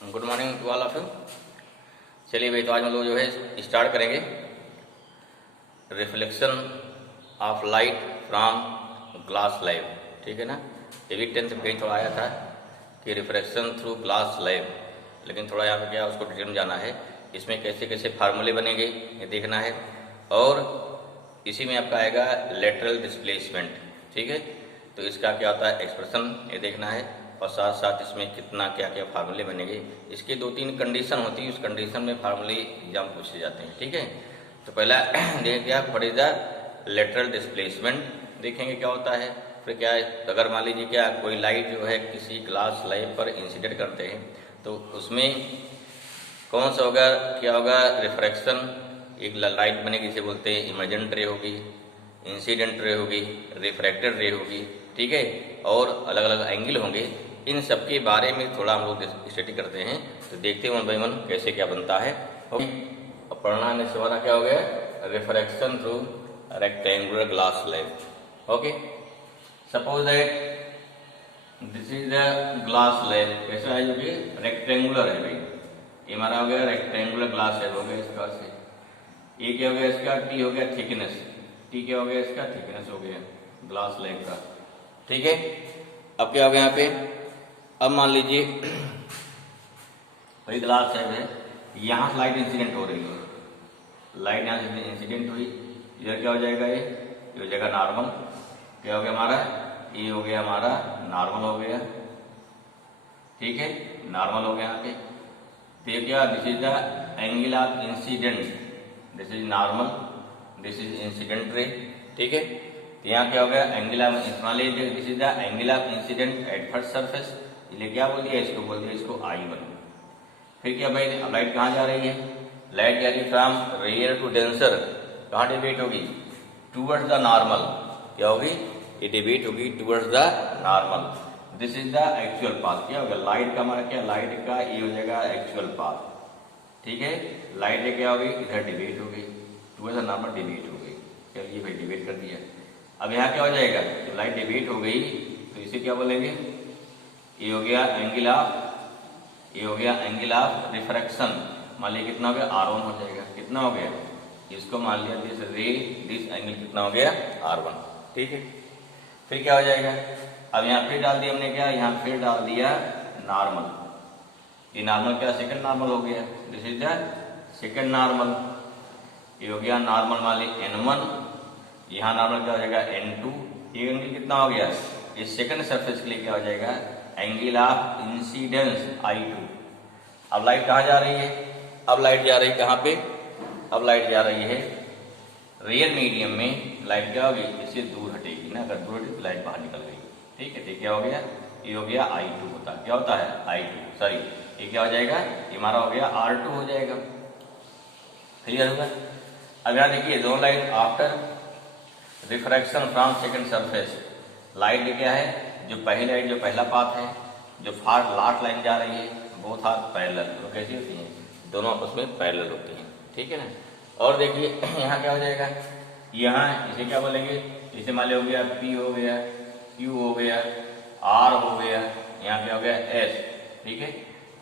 Good morning to all of you. चलिए भाई, तो आज हम लोग जो है स्टार्ट करेंगे reflection of light from glass slab. ठीक है ना। ये भी 10th में कहीं थोड़ा आया था कि रिफ्लेक्शन थ्रू ग्लास स्लैब, लेकिन थोड़ा यहाँ पे क्या उसको डिटेल में जाना है, इसमें कैसे कैसे फार्मूले बनेंगे ये देखना है, और इसी में आपका आएगा लेटरल डिस्प्लेसमेंट। ठीक है, तो इसका क्या होता है एक्सप्रेशन ये देखना है, और साथ साथ इसमें कितना क्या क्या फार्मूले बनेंगे। इसकी 2-3 कंडीशन होती है, उस कंडीशन में फार्मूले एग्जाम पूछे जाते हैं। ठीक है, तो पहला देखिए आप what is the lateral displacement, देखेंगे क्या होता है। फिर क्या है, अगर मान लीजिए क्या कोई लाइट जो है किसी ग्लास स्लैब पर इंसिडेंट करते हैं, तो उसमें कौन सा होगा, क्या होगा, रिफ्रैक्शन। एक लाइट बनेगी, इसे बोलते हैं इमर्जेंट रे होगी, इंसिडेंट रे होगी, रिफ्रैक्टेड रे होगी। ठीक है, और अलग अलग एंगल होंगे। इन सब के बारे में थोड़ा हम लोग स्टडी करते हैं, तो देखते हैं वन बाई वन कैसे क्या बनता है। और पढ़ना ने सवाल क्या हो गया, refraction through rectangular glass slab. Okay, suppose that this is the glass slab, कैसा है जो कि रेक्टेंगुलर है भाई, ये हमारा हो गया रेक्टेंगुलर ग्लास स्लैब हो गया इसका से। ये क्या हो गया इसका, टी हो गया थिकनेस, टी क्या हो गया इसका थिकनेस हो गया ग्लास स्लैब का। ठीक है, अब क्या हो गया यहाँ पे, अब मान लीजिए वही ग्लास स्लैब है, यहाँ से लाइट इंसिडेंट हो रही है, लाइट यहाँ से इंसिडेंट हुई, इधर क्या हो जाएगा, ये हो जाएगा नॉर्मल। क्या हो गया हमारा, ये हो गया हमारा नॉर्मल हो गया। ठीक है, नॉर्मल हो गया यहाँ पे। तो ये क्या, this is the angle of incident, this is normal, this is incident ray. ठीक है, तो यहाँ क्या हो गया, angle of this is the angle of incident at first surface, इसलिए क्या बोल दिया इसको, बोल दिया इसको I1। फिर क्या भाई, लाइट कहाँ जा रही है, लाइट जा रही है फ्रॉम रेयर टू डेंसर, कहाँ डिवेट होगी, टूवर्ड्स द नॉर्मल। क्या होगी, ये डिवेट होगी towards the normal. This is the actual path. क्या होगा, लाइट का हमारा क्या, लाइट का ये हो जाएगा एक्चुअल पाथ। ठीक है, लाइट क्या होगी, इधर डिवेट हो गई, टूवर्ड्स द नॉर्मल डिवेट हो गई। चलिए भाई डिवेट कर दिया। अब यहाँ क्या हो जाएगा, जब लाइट डिवेट हो गई तो इसे क्या बोलेंगे, ये हो गया एंगल ऑफ, ये हो गया एंगल ऑफ रिफ्रैक्शन। मान लिया कितना हो गया, R1 हो जाएगा। कितना हो गया, इसको मान लिया दिस रे, दिस एंगल कितना हो गया, R1। ठीक है, फिर क्या हो जाएगा, अब यहाँ फिर डाल दिया हमने, क्या यहाँ फिर डाल दिया नॉर्मल। ये नॉर्मल क्या, सेकंड नॉर्मल हो गया, this is the second normal. ये हो गया नॉर्मल मान ली N1, यहाँ नॉर्मल क्या हो जाएगा N2। ये एंगल कितना हो गया, इस सेकंड सरफेस के लिए क्या हो जाएगा, एंगल ऑफ इंसिडेंस I2। अब लाइट कहाँ जा रही है, अब लाइट जा रही है कहाँ पे, अब लाइट जा रही है रियल मीडियम में। लाइट क्या होगी, इससे दूर हटेगी ना, अगर दूर हटेगी तो लाइट बाहर निकल गई। ठीक है, तो क्या हो गया, ये हो गया I2 होता है। क्या होता है I2, सॉरी ये क्या हो जाएगा, ये हमारा हो गया R2 हो जाएगा। क्लियर होगा। अब यहाँ देखिए, दोनों light after refraction from second surface, light क्या है, जो पहली लाइट जो पहला पाथ है, जो फार लास्ट लाइन जा रही है, बोथ आर पैरेलल। तो कैसी होती हैं, दोनों आपस में पैरेलल होती हैं। ठीक है ना। और देखिए यहाँ क्या हो जाएगा, यहाँ इसे क्या बोलेंगे, इसे मान लिया हो गया P हो गया, Q हो गया, R हो गया, यहाँ क्या हो गया S। ठीक है,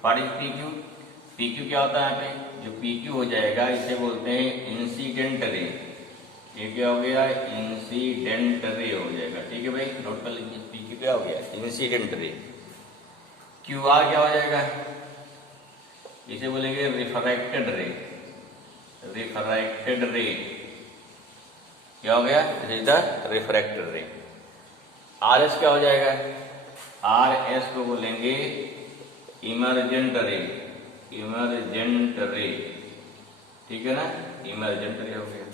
व्हाट इज PQ, PQ क्या होता है यहाँ पे, जो PQ हो जाएगा इसे बोलते हैं इंसिडेंट रे। ये क्या हो गया, इंसिडेंट रे हो जाएगा। ठीक है भाई, नोट कर लीजिए, PQ क्या हो गया, इंसिडेंट रे। QR क्या हो जाएगा, इसे बोलेंगे रिफ्रैक्टेड रे, रिफ्रैक्टेड रे। क्या हो गया, दिस इज द रिफ्रैक्टेड रे। RS क्या हो जाएगा, RS को बोलेंगे इमर्जेंट रे, इमर्जेंट रे। ठीक है ना, इमर्जेंट रे हो गया।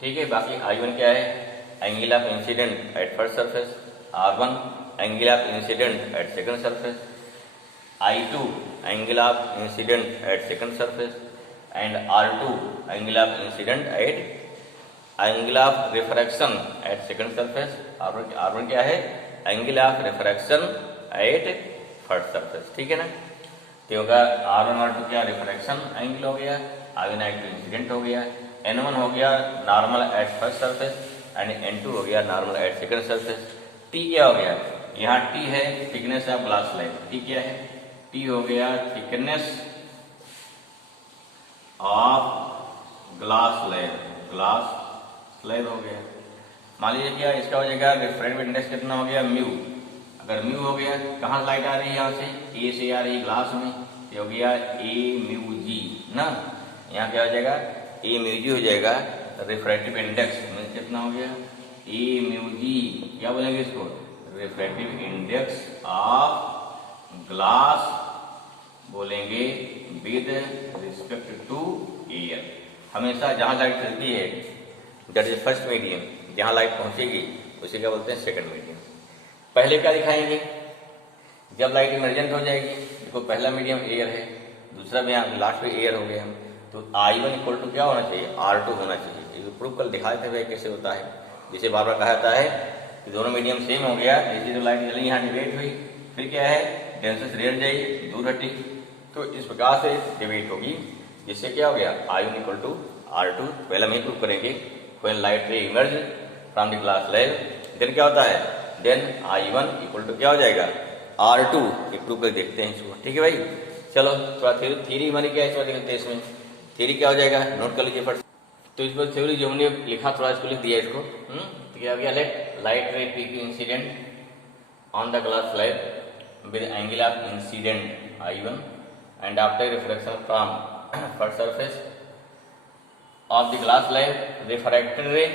ठीक है, बाकी I1 क्या है, angle of incident at first surface, R1 angle of incident at second surface, I2 angle of incident at second surface, and R2 angle of incident at angle of refraction at second surface. R1 क्या है, angle of refraction at first surface. ठीक है ना, तो होगा R1 R2 क्या, refraction angle हो गया, I1 I2 इंसिडेंट हो गया, N1 हो गया normal at first surface, and N2 हो गया normal at second surface. T क्या हो गया, यहाँ T है thickness of glass slab. T क्या है, टी हो गया थिकनेस ऑफ ग्लास स्लैब हो गया। मान लीजिए क्या इसका हो जाएगा रिफ्रैक्टिव इंडेक्स कितना हो गया म्यू। अगर म्यू हो गया कहाँ लाइट आ रही है, यहाँ से ए से आ रही है ग्लास में, ये हो गया ए म्यू जी ना। यहाँ क्या हो जाएगा ए म्यू जी हो जाएगा। रिफ्रैक्टिव इंडेक्स मीन्स कितना हो गया ए म्यू जी, क्या बोलेंगे इसको रिफ्रैक्टिव इंडेक्स ऑफ ग्लास बोलेंगे विद रिस्पेक्ट टू एयर। हमेशा जहाँ लाइट चलती है दैट इज फर्स्ट मीडियम, जहाँ लाइट पहुंचेगी उसे क्या बोलते हैं सेकंड मीडियम। पहले क्या दिखाएंगे जब लाइट इमरजेंट हो जाएगी, देखो पहला मीडियम एयर है, दूसरा में यहाँ लास्ट में एयर हो गया, तो I1 इक्वल टू क्या होना चाहिए R2 होना चाहिए। ये प्रूफ कल दिखाए थे भाई कैसे होता है, जिसे बार बार कहा जाता है कि दोनों मीडियम सेम हो गया, जैसे जो लाइट जली यहाँ डिबेट हुई, फिर क्या है डेंसेस रेयर जाई दूर हटी, तो इस प्रकार से डिबेट होगी, जिससे क्या हो गया I1 इक्वल टू R2। पहला में प्रूफ करेंगे when light ray emerge from the glass slab, then क्या होता है देन I1 इक्वल टू क्या हो जाएगा R2। ये प्रूफ कर देखते हैं इसको, ठीक है भाई। चलो थोड़ा थ्योरी हमारी क्या है थोड़ा देखते हैं इसमें। थ्योरी क्या हो जाएगा नोट कर लीजिए फर्स्ट। तो इस पर थ्योरी जो हमने लिखा थोड़ा इसको लिख दिया इसको। तो क्या हो गया let light ray PQ incident on the glass slab with angle of incidence I1 and after reflection from first surface of the glass slab refracted ray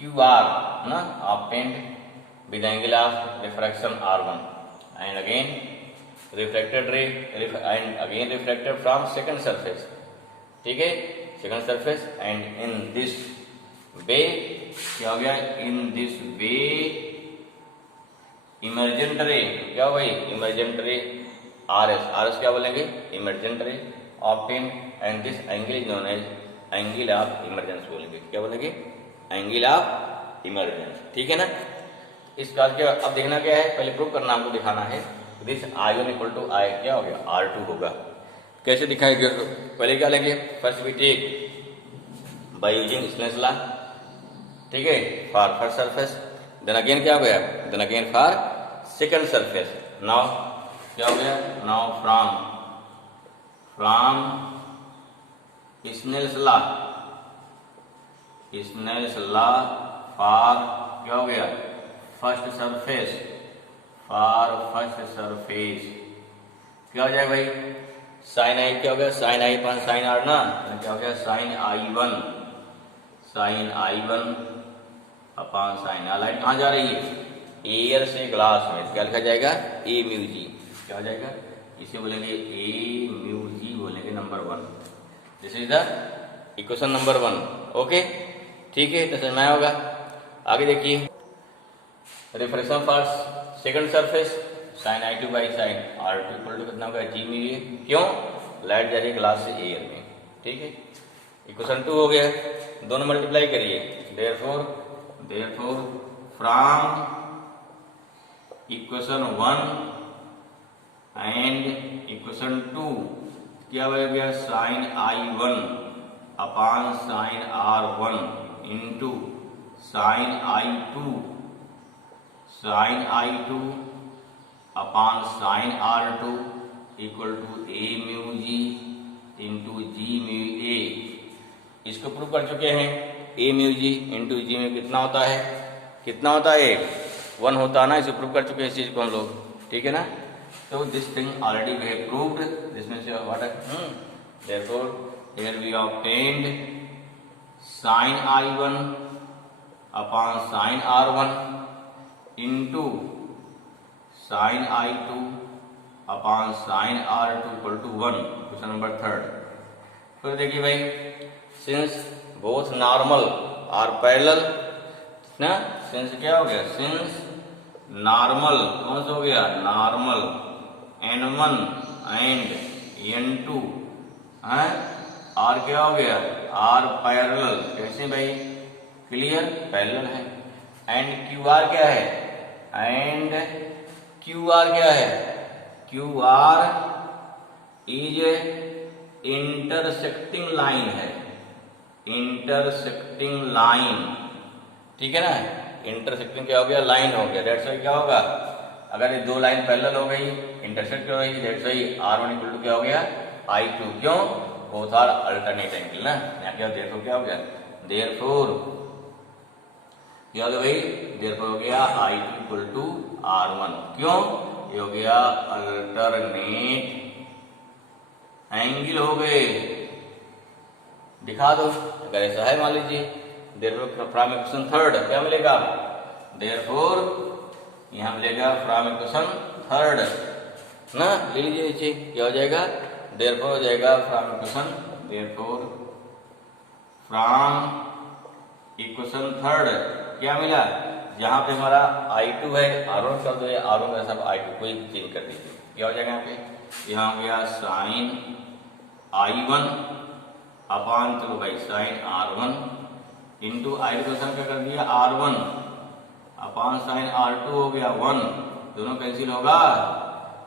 QR na obtained with angle of refraction R1 and again refracted ray and again refracted from second surface, ठीक है second surface, and in this way क्या हो गया in this way emergent ray क्या हो गई emergent ray RS क्या बोलेंगे emergent ray obtain and this angle is known as angle of emergence बोलेंगे, क्या बोलेंगे एंगल ऑफ इमरजेंस, ठीक है ना। इस बात के अब देखना क्या है पहले प्रूव करना हमको दिखाना है this I1 equal to I क्या हो गया R2 होगा। कैसे दिखाएंगे पहले क्या लेंगे first we take by using Snell's law, ठीक है for first surface, then again क्या हो गया then again for second surface. Now क्या हो गया now from Snell's law for क्या हो गया फर्स्ट सरफेस क्या हो जाएगा भाई साइन आई क्या हो गया साइन आई पान साइन आर ना, क्या हो गया sine I1 upon sine R. Light कहाँ जा रही है एयर से ग्लास में, क्या लिखा जाएगा ए म्यू जी, क्या हो जाएगा इसे बोलेंगे ए म्यू जी बोलेंगे number 1। This is the equation number 1, okay ठीक है तो समझ में होगा। आगे देखिए reflection for second surface sine I2 by sine R2 equal to कितना होगा जी म्यू जी, क्यों लाइट जा रही है ग्लास से एयर में, ठीक है। इक्वेशन 2 हो गया, दोनों मल्टीप्लाई करिए, therefore from equation 1 and equation 2 क्या हो गया sine I1 upon sine R1 into sine I2 upon sine R2 equal to a mu g into g mu a. इसको प्रूव कर चुके हैं a mu g into g mu कितना होता है 1 होता है ना, इसे प्रूव कर चुके हैं इस चीज को हम लोग, ठीक है ना। So this thing already we have proved. This means what? Therefore, here we obtained sin I1 upon sin R1 into sin I2 upon sin R2 equal to 1. Question number 3rd. फिर देखिए भाई, since both normal are parallel, ना since क्या हो गया since normal कौन सा हो गया नॉर्मल N1 एंड N2 है और क्या हो गया R पैरेलल, कैसे भाई क्लियर पैरेलल है। एंड QR क्या है QR इज इंटरसेक्टिंग लाइन है, इंटरसेक्टिंग लाइन, ठीक है ना। इंटरसेक्टिंग क्या हो गया लाइन हो गया, डेट्स क्या होगा अगर ये दो लाइन पैरेलल हो गई, इंटरसेक्ट हो गई, that's why R1 equal to क्या हो गया I2, क्यों बोथ आर अल्टरनेट एंगल ना, यहाँ क्या देखो क्या हो गया, देयरफॉर क्या हो गया भाई, देयरफॉर हो गया I2 इक्वल टू R1, क्यों ये हो गया अल्टरनेट एंगल हो गए, दिखा दो अगर ऐसा है मान लीजिए। देयरफॉर फ्रॉम इक्वेशन थर्ड क्या मिलेगा, देयरफॉर यहाँ मिलेगा फ्रॉम इक्वेशन थर्ड ना, ले लीजिए नीचे क्या हो जाएगा, देयरफॉर हो जाएगा from equation, therefore from equation third क्या मिला, जहां पे हमारा I2 है R1 कर दो, R1 का सब I2 को चेंज कर दीजिए, क्या हो जाएगा यहाँ पे, यहाँ हो गया साइन I1 अपान चलो भाई साइन R1 इंटू I2 का साइन क्या कर दिया R1 अपान साइन R2 हो गया 1, दोनों कैंसिल होगा,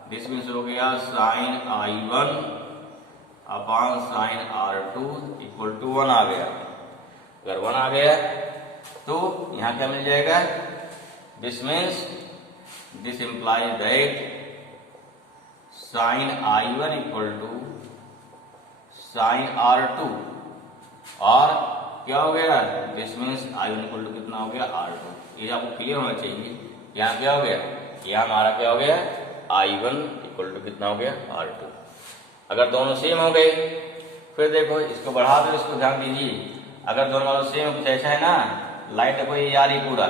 दिस मीन्स हो गया sine I1 upon sine R2 equal to 1 आ गया। अगर 1 आ गया तो यहां क्या मिल जाएगा, this means this implies that sine I1 equal to sine R2, और क्या हो गया, this means I1 equal to कितना हो गया R2, ये आपको क्लियर होना चाहिए। यहाँ क्या हो गया, यहाँ हमारा क्या हो गया I1 इक्वल टू कितना हो गया R2। अगर दोनों सेम हो गए फिर देखो इसको बढ़ा दो, इसको ध्यान दीजिए, अगर दोनों वालों सेम कुछ ऐसा है ना, लाइट देखो ये आ रही पूरा,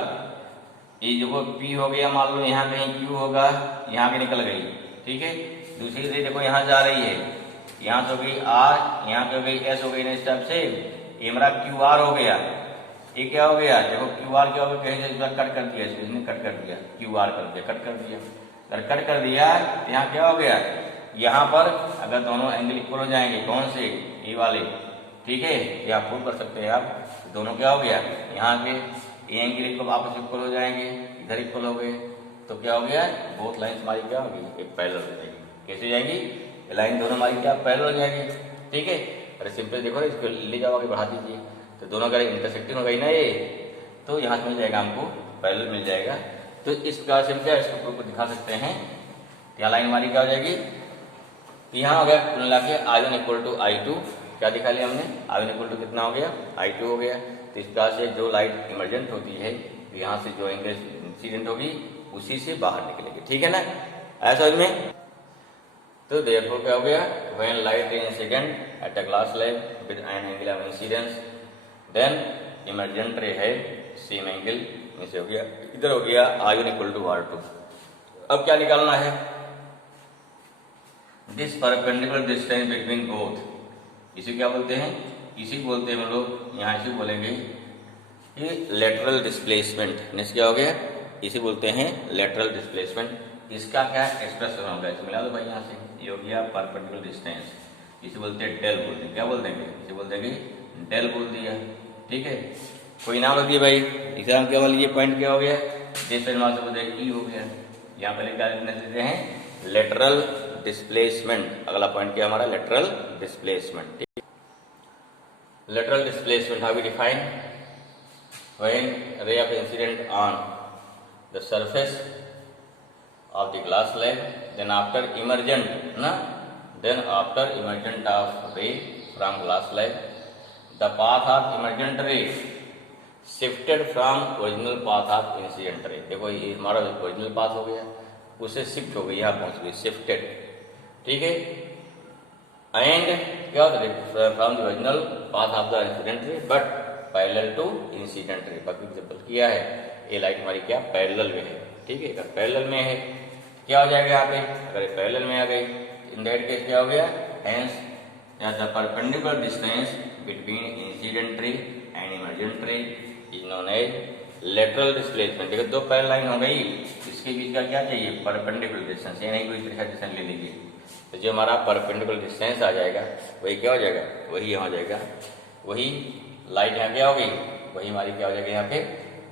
ये देखो P हो गया, मान लो यहाँ कहीं Q होगा, यहाँ के निकल गई, ठीक है। दूसरी से देखो यहाँ जा रही है, यहाँ से हो गई R, यहाँ पे हो गई S हो गई ना, इस टाइप से ये मेरा QR हो गया, ये क्या हो गया देखो QR क्या हो गया, कहीं से कट कर दिया, इसने कट कर दिया, QR कर दिया, कट कर दिया, अगर कट कर दिया यहाँ क्या हो गया, यहाँ पर अगर दोनों एंगल इक्वल हो जाएंगे, कौन से ये वाले, ठीक है, ये आप प्रूव कर सकते हैं आप, दोनों क्या हो गया, यहाँ के ये एंगल इक्वल आपस में इक्वल हो जाएंगे, इधर इक्वल हो गए, तो क्या हो गया, बोथ लाइन हमारी क्या होगी, एक पैरेलल हो जाएगी, कैसे जाएंगी, लाइन दोनों हमारी क्या पैरेलल हो जाएगी, ठीक है। अरे सिंपल देखो ना, इसको ले जाओ आगे बढ़ा दीजिए, तो दोनों अगर इंटरसेक्टिंग हो गई ना ये, तो यहाँ से मिल जाएगा हमको पैरेलल मिल जाएगा। तो इस प्रकार से हम क्या इसको प्रूफ दिखा सकते हैं, यहाँ लाइन हमारी क्या हो जाएगी, यहाँ हो गया कुल मिला के I1 इक्वल टू I2, क्या दिखा लिया हमने, I1 इक्वल टू कितना हो गया I2 हो गया। तो इस प्रकार से जो लाइट इमरजेंट होती है, यहाँ से जो एंगल इंसिडेंट होगी उसी से बाहर निकलेगी, ठीक है ना, ऐसा में। तो देयरफॉर क्या हो गया, when light is incident at a glass slab with an angle of incidence, then emergent ray है सेम एंगल में से हो गया, इधर हो गया I1 इक्वल टू R2। अब क्या निकालना है, this perpendicular distance between both, इसी क्या बोलते हैं, इसी बोलते हैं हम लोग, यहाँ इसी बोलेंगे ये लेटरल डिस्प्लेसमेंट, नेक्स्ट क्या हो गया, इसी बोलते हैं लेटरल डिस्प्लेसमेंट। इसका क्या एक्सप्रेशन होगा, इसे मिला दो भाई यहाँ से, ये हो गया परपेंडिकुलर डिस्टेंस, इसे बोलते हैं डेल बोलते हैं, क्या बोल देंगे, इसे बोल देंगे डेल बोल दिया, ठीक है। कोई नाम रख दिया भाई, एग्जाम के वाले ये पॉइंट क्या हो गया, डिस्टेंस वहां से बोलते हैं E हो गया, यहाँ पहले क्या लिख देते हैं लेटरल डिस्प्लेसमेंट, अगला पॉइंट क्या हमारा लेटरल डिस्प्लेसमेंट, ठीक। Lateral displacement how we define, when ray of incident on the surface of the glass slab, then after emergent na, then after emergent of ray from glass slab, the path of emergent ray shifted from original path of incident ray, देखो ये हमारा original path हो गया, उसे shift हो गई, यहाँ पहुंच गई शिफ्टेड, ठीक है। एंड क्या होता है from the original path of the incident ray but parallel to incident ray, बाकी एग्जांपल किया है, ये लाइट हमारी क्या पैरेलल में है, ठीक है। अगर पैरेलल में है क्या हो जाएगा यहाँ पे, अगर पैरेलल में आ गई इन दैट केस क्या हो गया, hence the perpendicular distance between incident ray and emergent ray is known as lateral displacement. देखो दो पैरेलल लाइन हो गई, इसके बीच का क्या चाहिए, परपेंडिकुलर डिस्टेंस, ये नहीं कोई डिस्टेंस ले लीजिए, तो जो हमारा परपेंडिकुलर डिस्टेंस आ जाएगा वही क्या हो जाएगा, वही यहाँ हो जाएगा, वही लाइट यहाँ क्या होगी, वही हमारी क्या हो जाएगा यहाँ पे,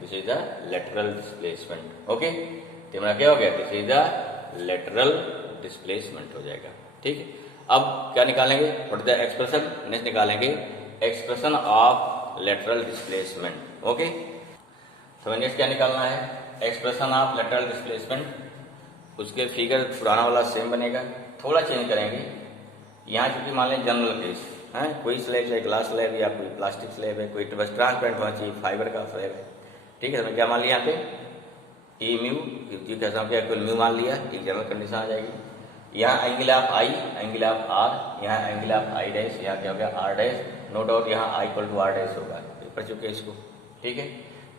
this is the lateral displacement, okay. तो हमारा क्या हो गया, this is the lateral displacement हो जाएगा, ठीक है। अब क्या निकालेंगे, व्हाट द एक्सप्रेशन, नेक्स्ट निकालेंगे expression of lateral displacement, okay. तो नेक्स्ट क्या निकालना है, एक्सप्रेशन ऑफ लेटरल डिस्प्लेसमेंट, उसके फिगर पुराना वाला सेम बनेगा, थोड़ा चेंज करेंगे। यहाँ चूंकि मान लें जनरल केस है, कोई स्लैब है ग्लास स्लैब या कोई प्लास्टिक स्लैब है, कोई बस ट्रांसपेरेंट होना चाहिए, फाइबर का स्लैब है, ठीक है। तो क्या मान लिया यहाँ पे ए म्यू, कैसा हो गया कुल म्यू मान लिया, एक जनरल कंडीशन आ जाएगी। यहाँ angle of I, angle of R, यहाँ एंगल ऑफ आई डैश, यहाँ क्या हो गया आर डैश, नो डाउट यहाँ I equal to R dash होगा, पढ़ चुके हैं इसको, ठीक है।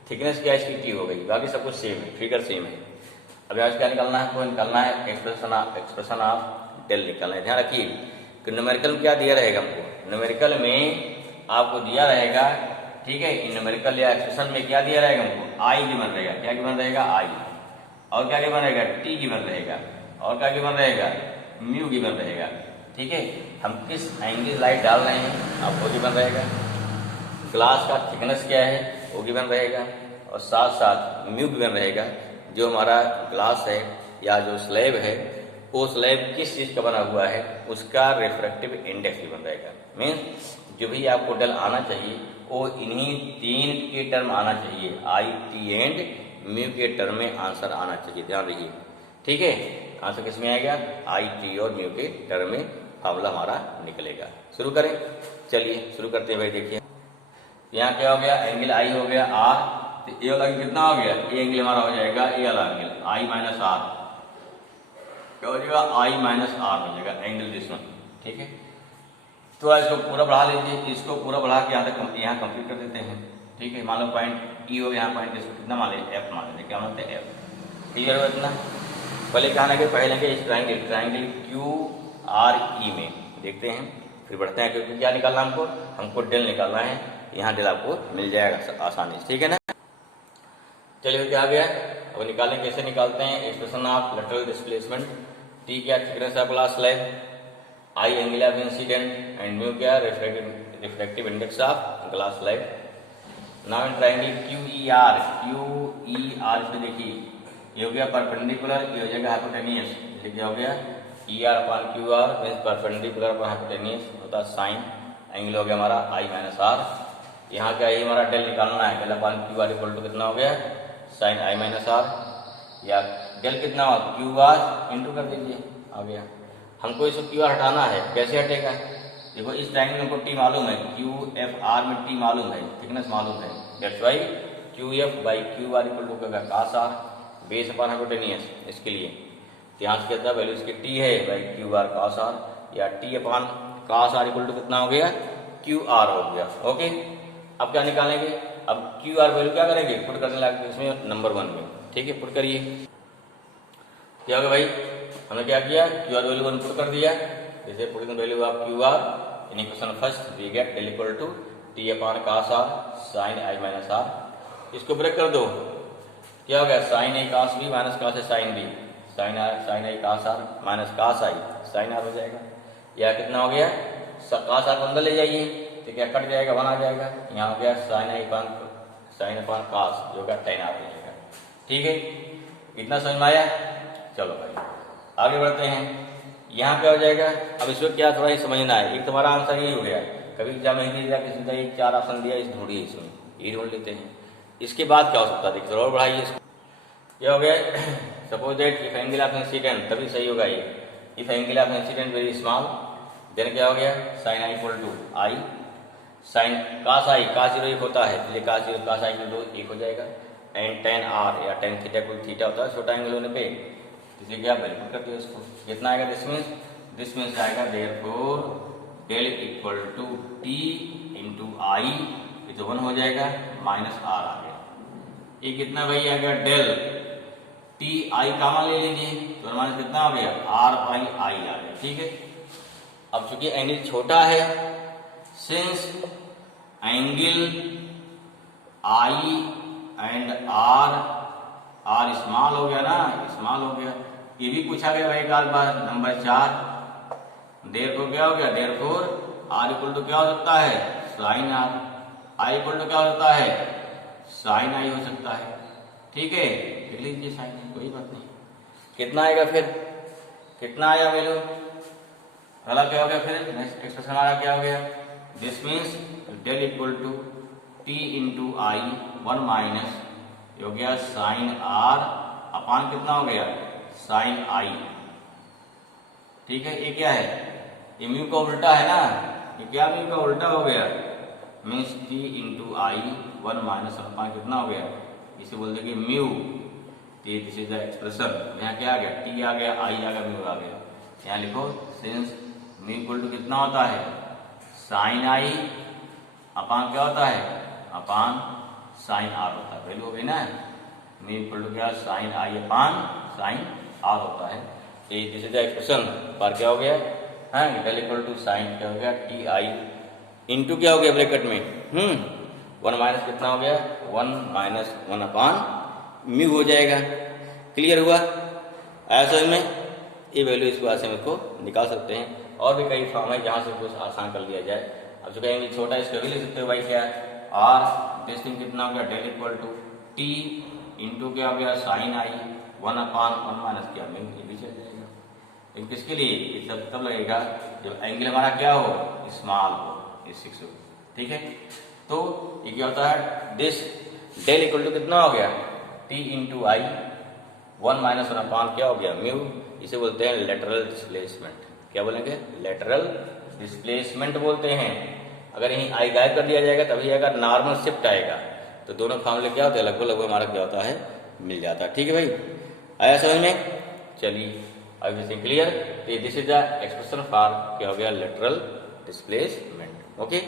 थिकनेस क्या इसकी टी हो गई, बाकी सब कुछ सेम है, फिगर सेम है। अब यहाँ क्या निकालना है, तो निकालना है एक्सप्रेशन ऑफ डेल निकालना है। ध्यान रखिए कि न्यूमेरिकल में क्या दिया रहेगा हमको, न्यूमेरिकल में आपको दिया रहेगा, ठीक है। न्यूमेरिकल या एक्सप्रेशन में क्या दिया रहेगा हमको, आई गिवन रहेगा, क्या गिवन रहेगा आई, और क्या गिवन रहेगा टी गिवन रहेगा, और क्या गिवन रहेगा म्यू गिवन रहेगा, ठीक है। हम किस एंगल लाइट डाल रहे हैं आप वो गिवन रहेगा, ग्लास का थिकनेस क्या है वो गिवन रहेगा, और साथ साथ म्यू गिवन रहेगा, जो हमारा ग्लास है या जो स्लैब है वो स्लैब किस चीज का बना हुआ है उसका रिफ्रैक्टिव इंडेक्स गिवन रहेगा। मीन्स जो भी आपको डेल आना चाहिए वो इन्हीं तीन के टर्म आना चाहिए, आई टी एंड म्यू के टर्म में आंसर आना चाहिए, ध्यान रखिए, ठीक है। आंसर किस में आएगा, आई टी और म्यू के टर्म में फार्मूला हमारा निकलेगा। शुरू करें, चलिए शुरू करते हैं भाई। देखिए यहाँ क्या हो गया, एंगल आई हो गया आर, तो ए वाला कितना हो गया, ए एंगल हमारा हो जाएगा ए वाला एंगल आई माइनस आर, क्या हो जाएगा आई माइनस आर हो जाएगा एंगल दिस वन, ठीक है। तो इसको पूरा बढ़ा लीजिए, इसको पूरा बढ़ा के यहाँ तक यहाँ कंप्लीट कर देते हैं, ठीक है। मान लो पॉइंट ई हो गया, यहाँ पॉइंट इसको कितना मान लें एफ मान लेते, क्या मानते हैं एफ, ठीक है। इतना पहले कहा लगे, पहले लगे इस ट्राइंगल क्यू आर ई में देखते हैं, फिर बढ़ते हैं, क्योंकि क्या निकालना हमको डेल निकालना है, यहाँ डेल आपको मिल जाएगा आसानी से, ठीक है ना। चलिए क्या आ गया, अब निकालें, कैसे निकालते हैं, expression of lateral displacement, t क्या thickness of glass slab, I angle of incident and mu क्या refractive index of glass slab. Now in triangle Q E R इसमें देखिए ये हो गया परपेंडिकुलर, ये हो जाएगा हाइपोटेनियस, ये क्या हो गया E R upon Q are means perpendicular upon hypotenuse होता है साइन, एंगल हो गया हमारा आई माइनस आर। यहाँ क्या है हमारा डेल निकालना है, del upon Q R equal to कितना हो गया साइन आई माइनस आर, या डेल कितना हो क्यू आर इंटू कर दीजिए, आ गया। हमको इसको क्यू आर हटाना है, कैसे हटेगा, देखो इस ट्रायंगल में टी मालूम है, क्यू एफ आर में टी मालूम है, थिकनेस मालूम है, that's why Q F by Q R equal to क्या cos R base upon hypotenuse. इसके लिए यहाँ से कितना वैल्यू इसकी टी है by Q R cos R, या t upon cos R equal to कितना हो गया क्यू आर हो गया, ओके। अब क्या निकालेंगे, अब क्यू आर वैल्यू क्या करेंगे पुट करने लगे इसमें नंबर 1 में, ठीक है, पुट करिए। क्या होगा भाई, हमने क्या किया क्यू आर वैल्यू 1 पुट कर दिया, जैसे put value of Q R in equation first we get del equal to T upon cos R sine I minus R. इसको ब्रेक कर दो, क्या हो गया sine I cos B minus cos sine B, sine I cos R minus cos I sine R हो जाएगा, या कितना हो गया कास आर को अंदर ले जाइए तो क्या कट जाएगा 1 आ जाएगा, यहाँ हो गया साइन आई साइन अपॉन कास जो क्या टेन आ जाएगा, ठीक है। इतना समझ में आया, चलो भाई आगे बढ़ते हैं। यहाँ क्या हो जाएगा, अब इसमें क्या थोड़ा ही समझना है, एक तुम्हारा आंसर यही हो गया, कभी एग्जाम में नहीं दिया किसी का एक 4 ऑप्शन दिया, इस ढूंढिए इसमें ये ढूंढ लेते हैं। इसके बाद क्या हो सकता है देखिए और बढ़ाइए इसको, क्या हो गया suppose that if angle of incident, तभी सही होगा ये, if angle of incident very small then क्या हो गया sine I equal to I sine cos I, cos 0 1 होता है इसलिए कास 0 कास आई इक्वल टू 1 हो जाएगा, एंड टेन आर या टेन थीटा इक्वल थीटा होता है छोटा एंगल होने पे, इसलिए क्या वैल्यू कर दिया इसको, कितना आएगा दिस मीन्स आएगा therefore del equal to T into I, ये तो 1 हो जाएगा माइनस आर आ गया, ये कितना भाई आ गया डेल टी आई कॉमन ले लीजिए तो माइनस कितना आ गया आर बाई आई आ गया, ठीक है। अब चूंकि एंगल छोटा है, since angle I and R small हो गया ना, स्मॉल हो गया, ये भी पूछा गया भाई एक बार नंबर 4, देयरफॉर क्या हो गया देयरफॉर आर इक्वल टू क्या हो सकता है sine R, I equal to क्या हो सकता है साइन आई हो सकता है, ठीक है, लिख लीजिए साइन आई, कोई बात नहीं। कितना आएगा फिर, कितना आया वैल्यू, अगला क्या हो गया फिर नेक्स्ट एक्सप्रेशन हमारा क्या हो गया, this means del equal to T into I 1 minus हो गया साइन आर अपॉन कितना हो गया साइन आई। ठीक है, ये क्या है, ये म्यू का उल्टा है ना, ये क्या म्यू का उल्टा हो गया, means T into I 1 minus alpha कितना हो गया, इसे बोलते कि mu. This is the expression. यहाँ क्या आ गया, टी आ गया, आई आ गया, म्यू आ गया। यहाँ लिखो सिंस म्यू इक्वल टू कितना होता है, साइन आई अपान क्या होता है, अपान साइन आर होता है। वैल्यू हो गई ना, म्यू इक्वल टू क्या, sine I upon sine R होता है। ये दिस इज द एक्सप्रेशन पर क्या हो गया, हाँ, डेल इक्वल टू साइन क्या हो गया, टी आई इंटू क्या हो गया ब्रैकेट में 1 माइनस कितना हो गया, 1 माइनस 1 अपान म्यू हो जाएगा। क्लियर हुआ, आया समझ में। ये वैल्यू इस बात से हम इसको निकाल सकते हैं। और भी कई फॉर्म है जहाँ से कुछ आसान कर लिया जाए। अब जो कहेंगे छोटा इसका भी लिख सकते हो भाई, क्या आर टेस्टिंग कितना हो गया, del equal to T into क्या हो गया, साइन आई 1 अपान 1 माइनस क्या म्यू, ये भी चल जाएगा। लेकिन किसके लिए, तब लगेगा जब एंगल हमारा क्या हो, स्मॉल हो, 6 हो। ठीक है, तो ये क्या होता है, दिस डेल इक्वल टू कितना हो गया, टी इंटू आई 1 माइनस 1 अपान क्या हो गया, म्यू। इसे बोलते हैं लेटरल डिस्प्लेसमेंट। क्या बोलेंगे, लेटरल डिस्प्लेसमेंट बोलते हैं। अगर यहीं आई गायब कर दिया जाएगा तभी अगर नॉर्मल शिफ्ट आएगा, तो दोनों फॉर्मूले क्या होते हैं, लगभग हमारा क्या होता है, मिल जाता है। ठीक है भाई, आया समझ में। चलिए अब इसे क्लियर, तो this is the expression for क्या हो गया, lateral displacement. Okay,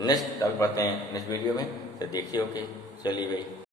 next topic पढ़ते हैं नेक्स्ट वीडियो में, तो देखिए। ओके, चलिए भाई।